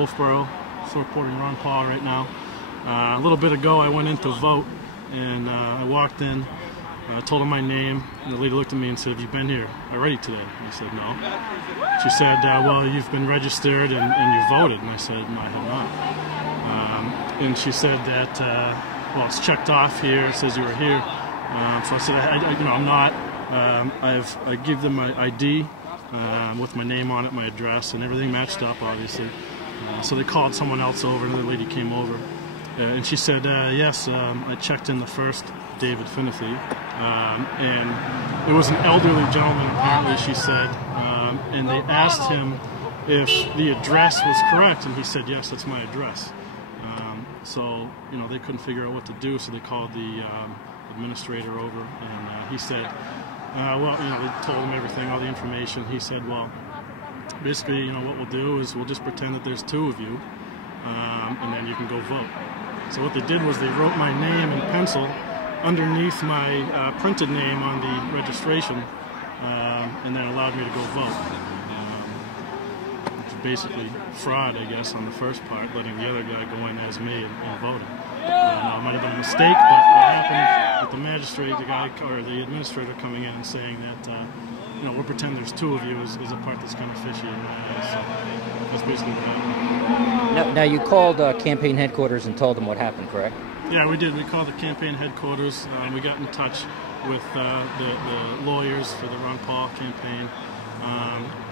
Wolfeboro, supporting Ron Paul right now. A little bit ago I went in to vote, and I walked in, told her my name, and the lady looked at me and said, "Have you been here already today?" I said, "No." She said, "Well, you've been registered and you voted." And I said, "No, I have not." And she said that, well, it's checked off here, it says you were here. So I said, I'm not. I give them my ID with my name on it, my address, and everything matched up, obviously. So they called someone else over, another lady came over, and she said, yes, I checked in the first, David Finify, and it was an elderly gentleman, apparently, she said, and they asked him if the address was correct, and he said, yes, that's my address. So, they couldn't figure out what to do, so they called the administrator over, and he said, well, they told him everything, all the information. He said, well, basically, what we'll do is we'll just pretend that there's two of you, and then you can go vote. So what they did was they wrote my name in pencil underneath my printed name on the registration, and then allowed me to go vote. It's basically fraud, I guess, on the first part, letting the other guy go in as me and voting. It might have been a mistake, but what happened with the magistrate, the guy or the administrator coming in and saying that we'll pretend there's two of you is a part that's kind of fishy. So that's basically what happened. Now you called campaign headquarters and told them what happened, correct? Yeah, we did. We called the campaign headquarters. We got in touch with the lawyers for the Ron Paul campaign.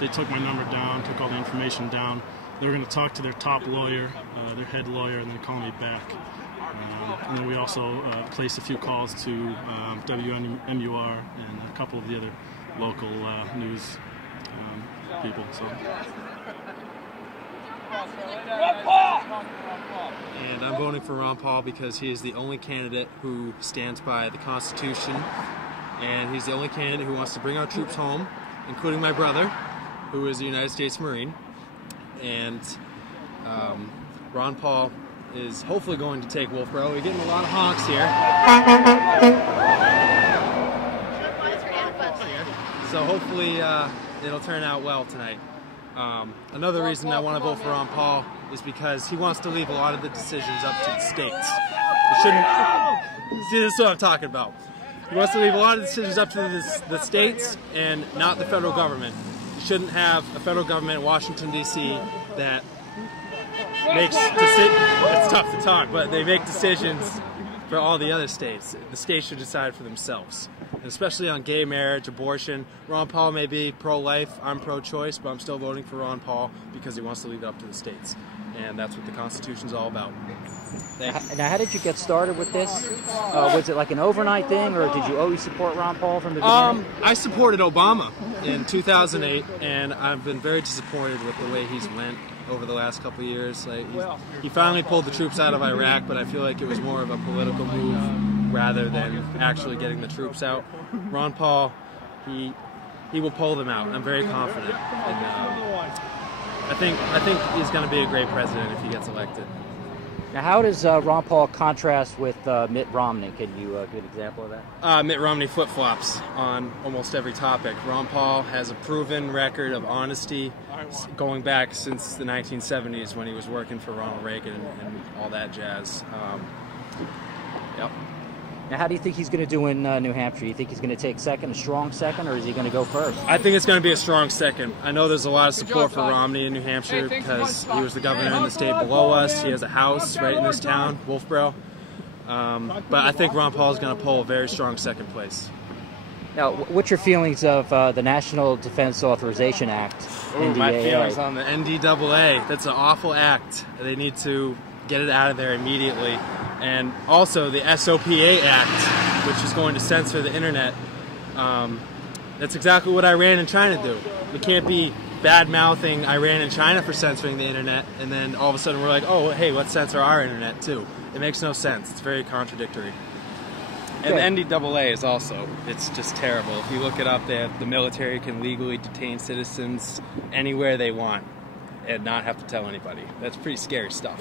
They took my number down, took all the information down. They were going to talk to their top lawyer, their head lawyer, and then call me back. And then we also placed a few calls to WMUR and a couple of the other local news people. So. And I'm voting for Ron Paul because he is the only candidate who stands by the Constitution, and he's the only candidate who wants to bring our troops home, including my brother, who is a United States Marine. And Ron Paul is hopefully going to take Wolfeboro. We're getting a lot of honks here. So hopefully it'll turn out well tonight. Another reason I want to vote for Ron Paul is because he wants to leave a lot of the decisions up to the states. See, this is what I'm talking about. He wants to leave a lot of decisions up to the states and not the federal government. You shouldn't have a federal government in Washington, D.C. that makes decisions. It's tough to talk, but they make decisions for all the other states. The states should decide for themselves, and especially on gay marriage, abortion. Ron Paul may be pro-life, I'm pro-choice, but I'm still voting for Ron Paul because he wants to leave it up to the states, and that's what the Constitution's all about. Now, how did you get started with this? Was it like an overnight thing, or did you always support Ron Paul from the beginning? I supported Obama in 2008, and I've been very disappointed with the way he's went over the last couple of years. Like, he finally pulled the troops out of Iraq, but I feel like it was more of a political move rather than actually getting the troops out. Ron Paul, he will pull them out. I'm very confident, and I think he's going to be a great president if he gets elected. Now, how does Ron Paul contrast with Mitt Romney? Can you give an example of that? Mitt Romney flip-flops on almost every topic. Ron Paul has a proven record of honesty going back since the 1970s when he was working for Ronald Reagan and all that jazz. Yep. Now, how do you think he's going to do in New Hampshire? Do you think he's going to take second, a strong second, or is he going to go first? I think it's going to be a strong second. I know there's a lot of support for Romney in New Hampshire because he was the governor in the state below us. He has a house right in this town, Wolfeboro. But I think Ron Paul is going to pull a very strong second place. Now, what's your feelings of the National Defense Authorization Act, NDAA? My feelings on the NDAA. That's an awful act. They need to get it out of there immediately. And also the SOPA Act, which is going to censor the internet. That's exactly what Iran and China do. We can't be bad-mouthing Iran and China for censoring the internet, and then all of a sudden we're like, oh, hey, let's censor our internet too. It makes no sense. It's very contradictory. And the NDAA is also, it's just terrible. If you look it up, the military can legally detain citizens anywhere they want and not have to tell anybody. That's pretty scary stuff.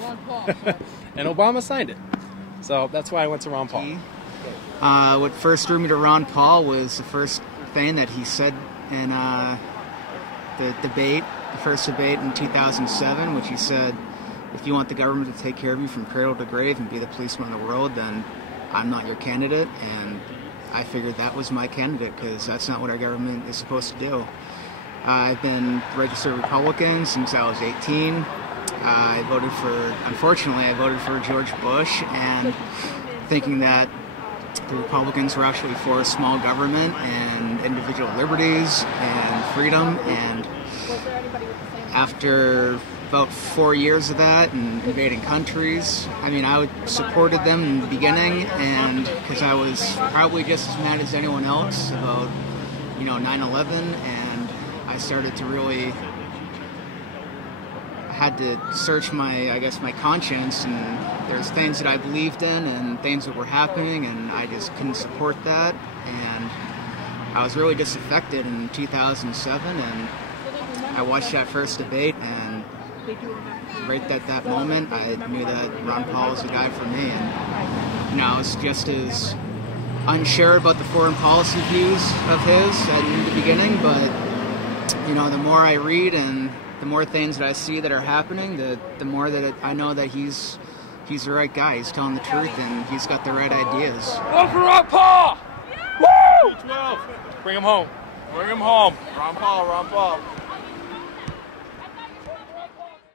And Obama signed it. So that's why I went to Ron Paul. What first drew me to Ron Paul was the first thing that he said in the first debate in 2007, which he said, if you want the government to take care of you from cradle to grave and be the policeman of the world, then I'm not your candidate. And I figured that was my candidate, because that's not what our government is supposed to do. I've been registered Republican since I was 18. Unfortunately, I voted for George Bush, and thinking that the Republicans were actually for small government and individual liberties and freedom. And after about 4 years of that and invading countries, I mean, I supported them in the beginning, and because I was probably just as mad as anyone else about, 9/11, and I started to really had to search my conscience, and there's things that I believed in and things that were happening, and I just couldn't support that. And I was really disaffected in 2007, and I watched that first debate, and right at that moment I knew that Ron Paul was the guy for me. And I was just as unsure about the foreign policy views of his in the beginning, but the more I read and the more things that I see that are happening, the more that I know that he's the right guy. He's telling the truth, and he's got the right ideas. Go for Ron Paul! Woo! 12. Bring him home. Bring him home. Ron Paul, Ron Paul.